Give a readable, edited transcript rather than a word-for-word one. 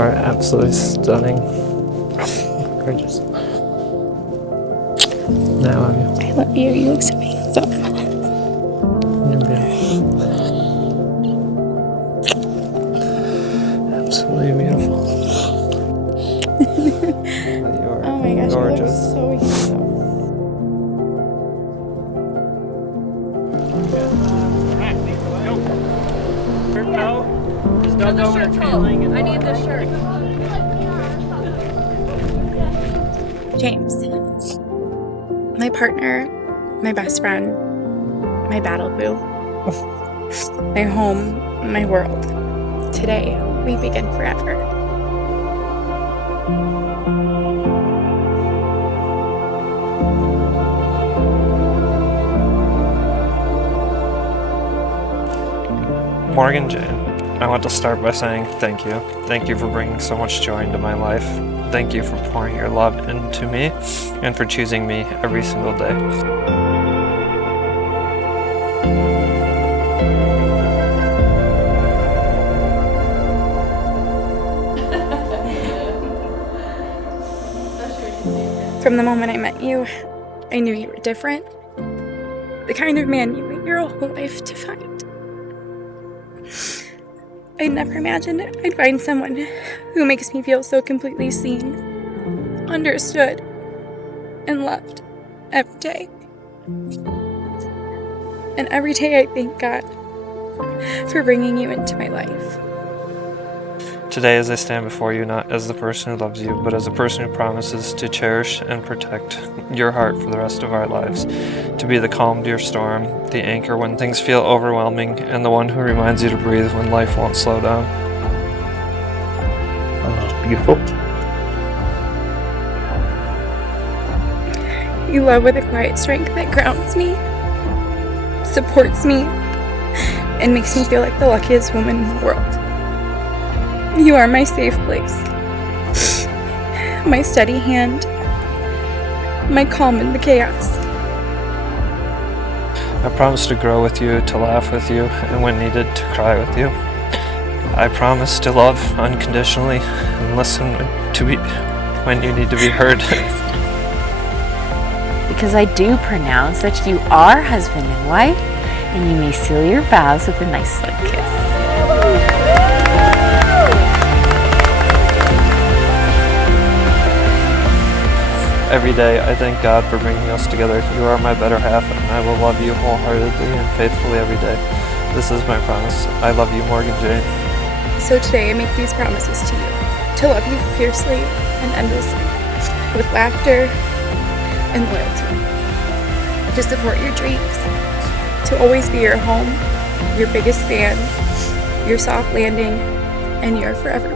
are absolutely stunning. Gorgeous. I love you. I love you. You look so handsome. You're beautiful. Absolutely beautiful. You're Oh my gosh, gorgeous. you look so handsome. Just don't go over the trailing. I need this shirt. James, my partner, my best friend, my battle boo, my home, my world. Today, we begin forever. Morgan Jane, I want to start by saying thank you. Thank you for bringing so much joy into my life. Thank you for pouring your love into me and for choosing me every single day. From the moment I met you, I knew you were different. The kind of man you wait your whole life to find. I never imagined I'd find someone who makes me feel so completely seen, understood, and loved every day. And every day I thank God for bringing you into my life. Today, as I stand before you, not as the person who loves you, but as a person who promises to cherish and protect your heart for the rest of our lives, to be the calm to your storm, the anchor when things feel overwhelming, and the one who reminds you to breathe when life won't slow down. Oh, beautiful. You love with a quiet strength that grounds me, supports me, and makes me feel like the luckiest woman in the world. You are my safe place, my steady hand, my calm in the chaos. I promise to grow with you, to laugh with you, and when needed, to cry with you. I promise to love unconditionally and listen to be when you need to be heard. Because I do pronounce that you are husband and wife, and you may seal your vows with a nice slow kiss. Every day, I thank God for bringing us together. You are my better half, and I will love you wholeheartedly and faithfully every day. This is my promise. I love you, Morgan Jane. So today I make these promises to you, to love you fiercely and endlessly, with laughter and loyalty, to support your dreams, to always be your home, your biggest fan, your soft landing, and your forever